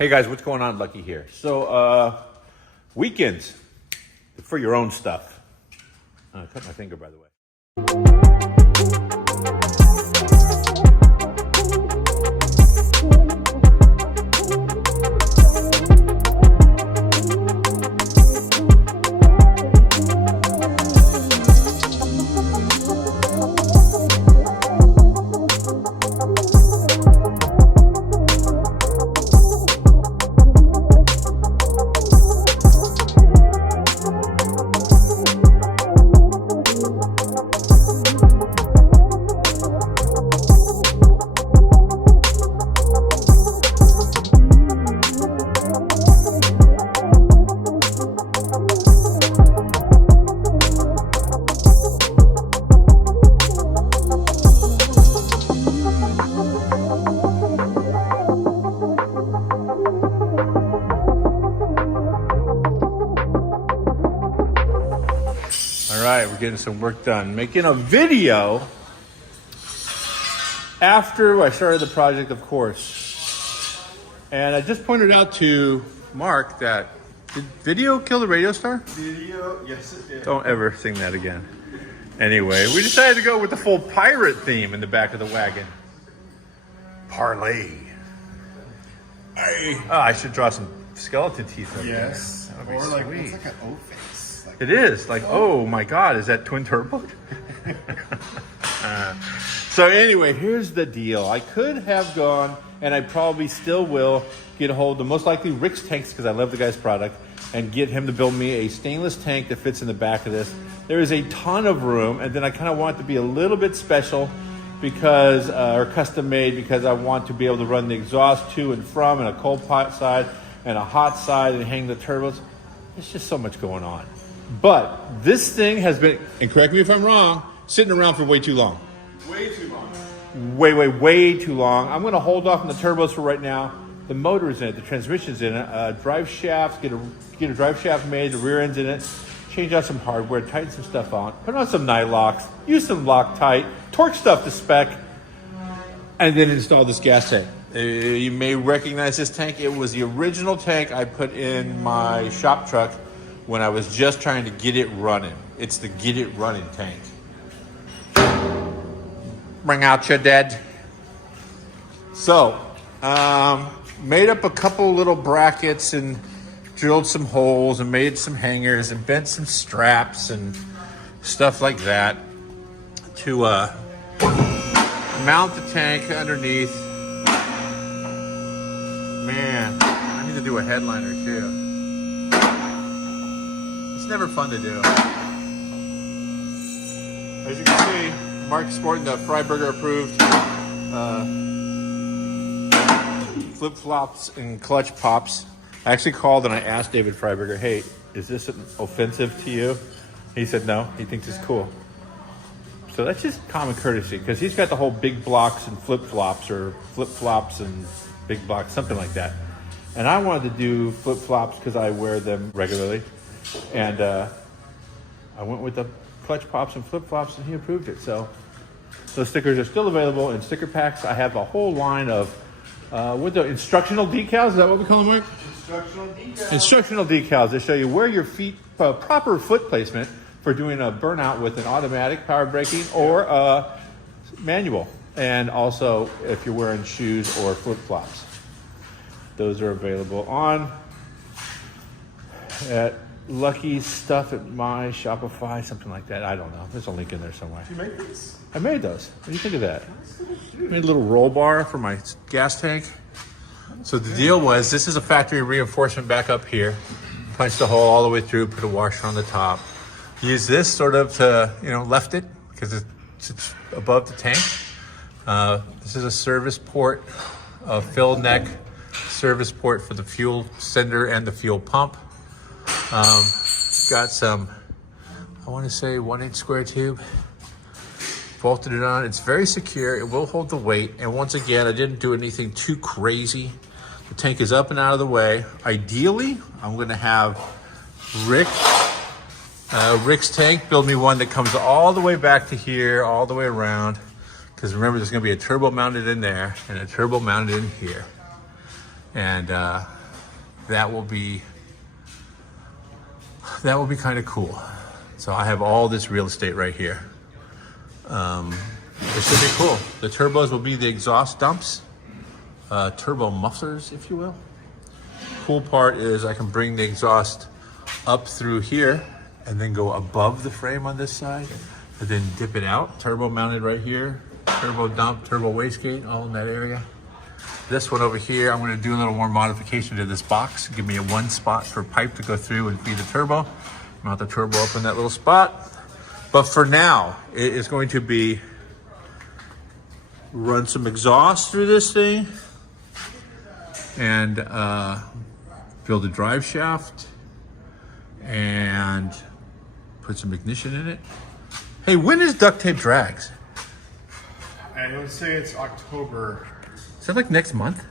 Hey guys, what's going on? Lucky here. So, weekends for your own stuff. I cut my finger, by the way. All right, we're getting some work done. Making a video after I started the project, of course. And I just pointed out to Mark that, did video kill the radio star? Video, yes it did. Don't ever sing that again. Anyway, we decided to go with the full pirate theme in the back of the wagon. Parlay. I should draw some skeleton teeth up Yes. there. Or like, sweet. it's like an O face. Like, It is like, oh my God, is that twin turbo? So anyway, here's the deal. I could have gone, and I probably still will, get a hold of most likely Rick's tanks because I love the guy's product, and get him to build me a stainless tank that fits in the back of this. There is a ton of room, and then I kind of want it to be a little bit special because, or custom made, because I want to be able to run the exhaust to and from, and a cold pot side and a hot side, and hang the turbos. There's just so much going on. But this thing has been, and correct me if I'm wrong, sitting around for way too long. way too long. Way too long. I'm going to hold off on the turbos for right now. The motor's in it, the transmission's in it, drive shafts, get a drive shaft made, the rear end's in it, change out some hardware, tighten some stuff on, put on some nylocks, use some Loctite, torque stuff to spec, and then install this gas tank. You may recognize this tank. It was the original tank I put in my shop truck when I was just trying to get it running. It's the get it running tank. Bring out your dead. So, made up a couple little brackets and drilled some holes and made some hangers and bent some straps and stuff like that to mount the tank underneath. Man, I need to do a headliner too. It's never fun to do. As you can see, Mark's sporting the Freiburger approved flip-flops and clutch pops. I actually called and I asked David Freiburger, hey, is this offensive to you? He said no, he thinks it's cool. So that's just common courtesy, because he's got the whole big blocks and flip-flops, or flip-flops and big blocks, something like that. And I wanted to do flip-flops because I wear them regularly. And I went with the clutch pops and flip-flops, and he approved it. So those stickers are still available in sticker packs. I have a whole line of what the instructional decals, is that what we call them, Mark? Instructional decals. Instructional decals that show you where your feet, proper foot placement for doing a burnout with an automatic power braking or manual. And also if you're wearing shoes or flip-flops. Those are available on at Lucky Stuff at My Shopify, something like that. I don't know. There's a link in there somewhere. You make these? I made those. What do you think of that? Made a little roll bar for my gas tank. So the deal was, this is a factory reinforcement back up here. Punched a hole all the way through, put a washer on the top. Use this sort of to, left it because it's above the tank. This is a service port, a fill neck service port for the fuel sender and the fuel pump. Got some, I want to say 1-inch square tube. Bolted it on. It's very secure. It will hold the weight. And once again, I didn't do anything too crazy. The tank is up and out of the way. Ideally, I'm going to have Rick's tank build me one that comes all the way back to here, all the way around. Because remember, there's going to be a turbo mounted in there and a turbo mounted in here. And that will be kind of cool. So I have all this real estate right here. It should be cool. The turbos will be the exhaust dumps, turbo mufflers, if you will. Cool part is I can bring the exhaust up through here and then go above the frame on this side and then dip it out. Turbo mounted right here, turbo dump, turbo wastegate, all in that area. This one over here, I'm gonna do a little more modification to this box. Give me a one spot for pipe to go through and feed the turbo. Mount the turbo up in that little spot. But for now, it is going to be run some exhaust through this thing and build a drive shaft and put some ignition in it. Hey, when is Duct Tape Drags? I would say it's October. Is that like next month?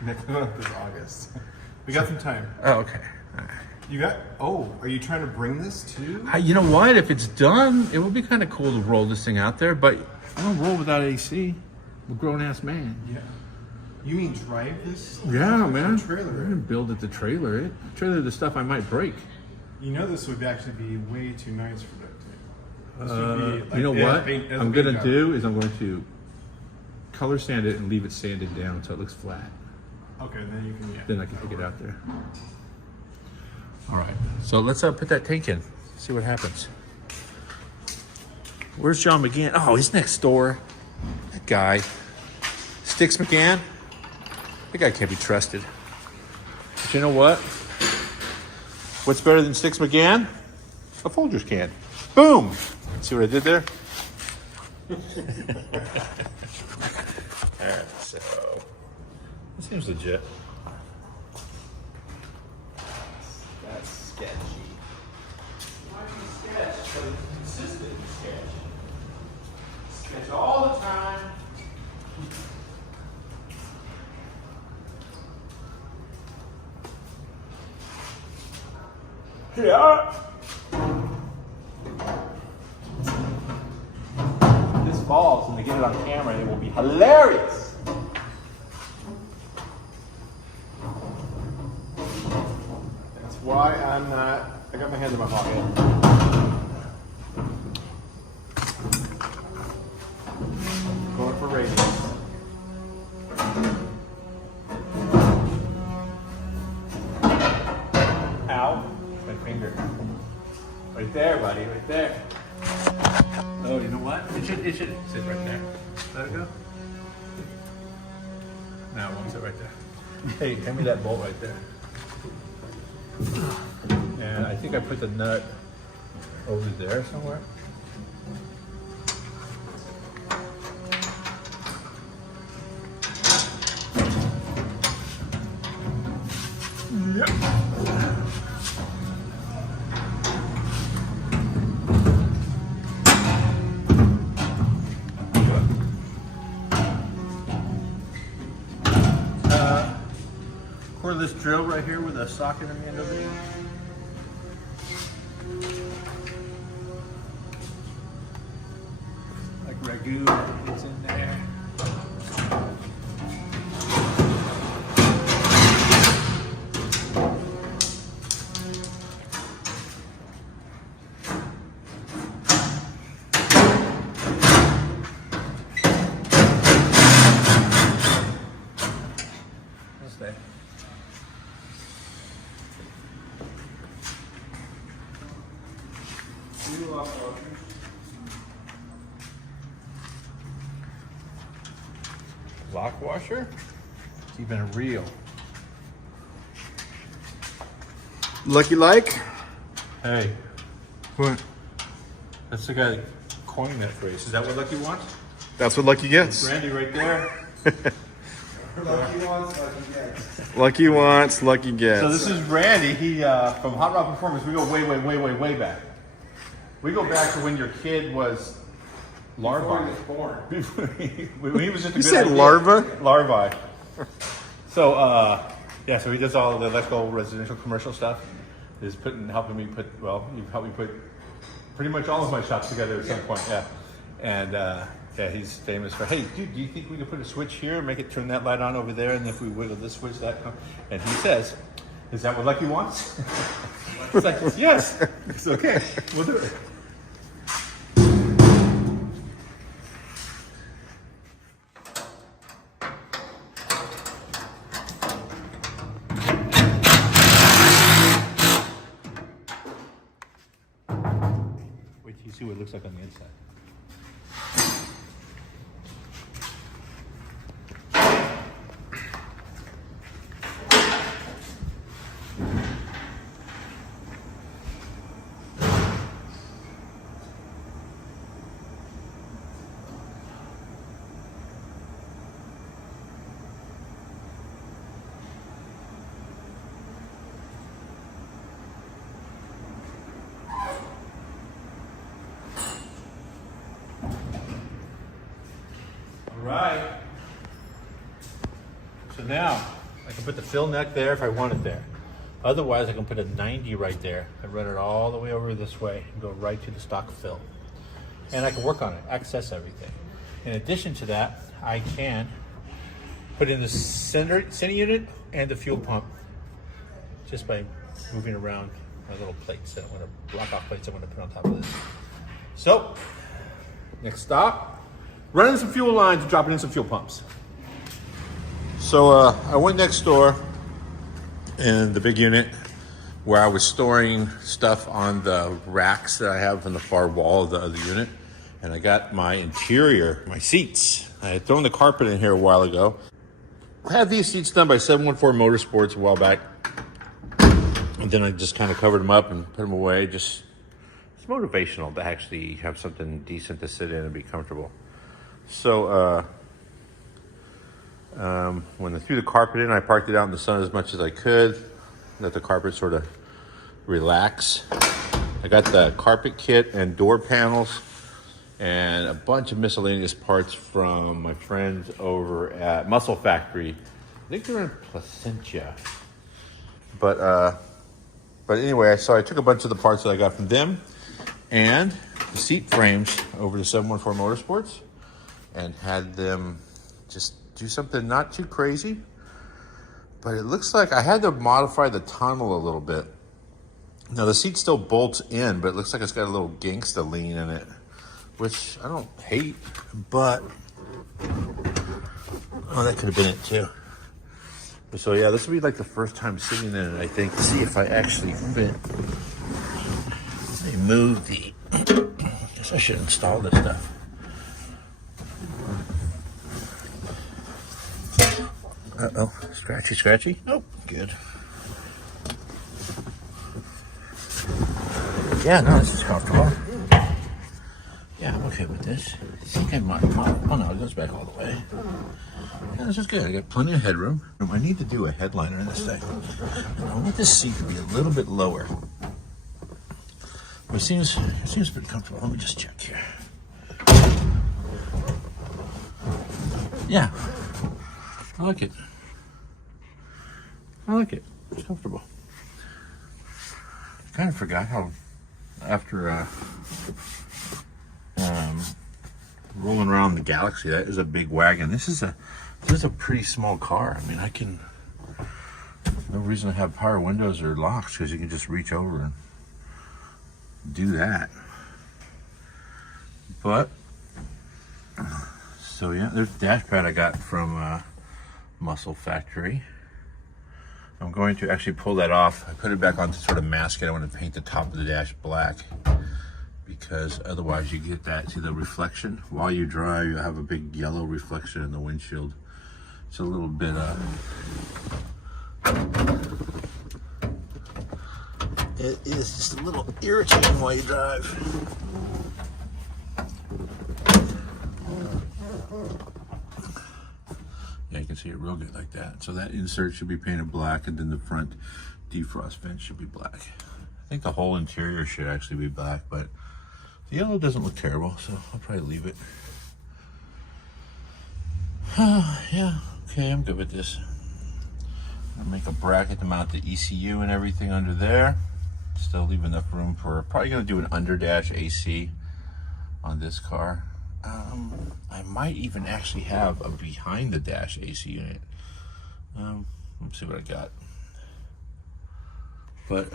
Next month is August. We got some time. Oh, okay. All right. You got, oh, are you trying to bring this too? You know what? If it's done, it would be kind of cool to roll this thing out there, but I don't roll without AC. I'm a grown-ass man. Yeah. You mean drive this? Yeah, man. Trailer. We're gonna build it to trailer it. Trailer the stuff I might break. You know this would actually be way too nice for duct tape. This would be like You know what as I'm a gonna paint do is I'm going to color sand it and leave it sanded down so it looks flat. job. Okay, then you can, yeah. Then I can take it out there. All right, so let's put that tank in, see what happens. Where's John McGann? Oh, he's next door. That guy. Sticks McGann. That guy can't be trusted. But you know what? What's better than Sticks McGann? A Folgers can. Boom! See what I did there? Alright, so this seems legit. That's sketchy. Why sketch? Because it's consistent sketch. Sketch all the time. Yeah. This falls and we get it on camera, it will be hilarious. That's why I'm not, I got my hands in my pocket. Going for ratings. Ow. My finger. Right there, buddy, right there. Oh, you know what? It should sit right there. Let it go. No, it won't sit right there. Hey, hand me that bolt right there. And I think I put the nut over there somewhere. Yep. Cordless drill right here with a socket in the end of it. Like ragu gets in there. What's that? Lock washer, keeping it real. Lucky like? Hey, What? that's the guy that coined that phrase. Is that what Lucky wants? That's what Lucky gets. Randy right there. Lucky wants, Lucky gets. Lucky wants, Lucky gets. So this is Randy. He from Hot Rod Performance. We go way back. We go back to when your kid was larvae. When he was just a You good said idea. larva? Larvae. So yeah, so he does all the electrical, residential, commercial stuff. Is helping me put. Well, you've helped me put pretty much all of my shops together at some point. Yeah, and Yeah, he's famous for, hey, dude, do you think we could put a switch here and make it turn that light on over there? And if we wiggle this switch, that comes. And he says, is that what Lucky wants? It's like, yes. It's okay. We'll do it. Wait till you see what it looks like on the inside. Right. So now I can put the fill neck there if I want it there. Otherwise, I can put a 90 right there and run it all the way over this way and go right to the stock fill. And I can work on it, access everything. In addition to that, I can put in the center unit and the fuel pump just by moving around my little plates that I want to block off plates I want to put on top of this. So, next stop. Running some fuel lines and dropping in some fuel pumps. So I went next door in the big unit where I was storing stuff on the racks that I have on the far wall of the other unit. And I got my interior, my seats. I had thrown the carpet in here a while ago. I had these seats done by 714 Motorsports a while back. And then I just kind of covered them up and put them away. Just, it's motivational to actually have something decent to sit in and be comfortable. So when I threw the carpet in, I parked it out in the sun as much as I could, let the carpet sort of relax. I got the carpet kit and door panels and a bunch of miscellaneous parts from my friends over at Muscle Factory. I think they're in Placentia. But anyway, so I took a bunch of the parts that I got from them and the seat frames over to 714 Motorsports and had them just do something not too crazy. But it looks like I had to modify the tunnel a little bit. Now the seat still bolts in, but it looks like it's got a little gangsta lean in it, which I don't hate, but oh, that could have been it too. So yeah, this will be like the first time sitting in it, I think, to see if I actually fit. Let me move the, I guess I should install this stuff. Uh-oh, scratchy. Oh, good. Yeah, no, this is comfortable. Yeah, I'm okay with this. I think I might, oh no, it goes back all the way. Yeah, this is good. I got plenty of headroom. I need to do a headliner in this thing. And I want this seat to be a little bit lower. But it seems pretty comfortable. Let me just check here. Yeah, I like it. It's comfortable. I kind of forgot how after rolling around the Galaxy, that is a big wagon. This is a pretty small car. I mean, no reason to have power windows or locks because you can just reach over and do that. But so yeah, there's the dash pad I got from Muscle Factory. I'm going to actually pull that off. I put it back on to sort of mask it. I want to paint the top of the dash black because otherwise you get that, see the reflection? While you drive, you have a big yellow reflection in the windshield. It's a little bit, it is just a little irritating while you drive. Yeah, you can see it real good like that. So that insert should be painted black, and then the front defrost vent should be black. I think the whole interior should actually be black, but the yellow doesn't look terrible, so I'll probably leave it. Yeah, okay, I'm good with this. I'll make a bracket to mount the ECU and everything under there. Still leave enough room for, probably gonna do an underdash AC on this car. I might even actually have a behind the dash AC unit. Let's see what I got. But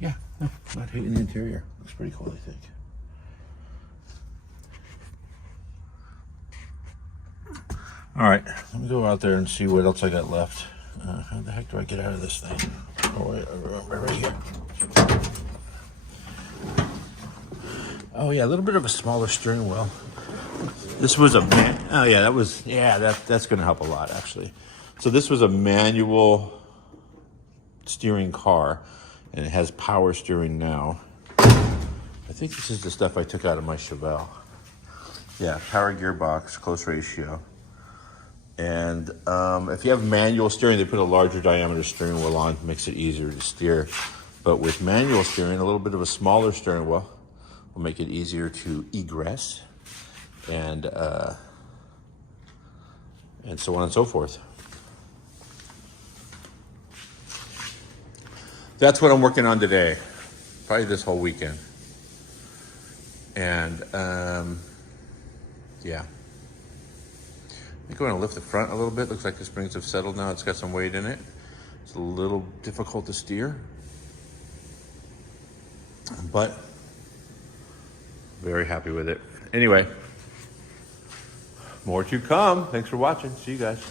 yeah, no, not hating the interior. Looks pretty cool, I think. All right, let me go out there and see what else I got left. How the heck do I get out of this thing? Oh, wait, right here. Oh yeah, a little bit of a smaller steering wheel. This was a oh yeah, that's going to help a lot actually. So this was a manual steering car, and it has power steering now. I think this is the stuff I took out of my Chevelle. Yeah, power gearbox, close ratio. And if you have manual steering, they put a larger diameter steering wheel on, makes it easier to steer. But with manual steering, a little bit of a smaller steering wheel will make it easier to egress, and so on and so forth. That's what I'm working on today, probably this whole weekend. And yeah, I think I'm going to lift the front a little bit. Looks like the springs have settled now. It's got some weight in it. It's a little difficult to steer, but very happy with it. Anyway, more to come. Thanks for watching. See you guys.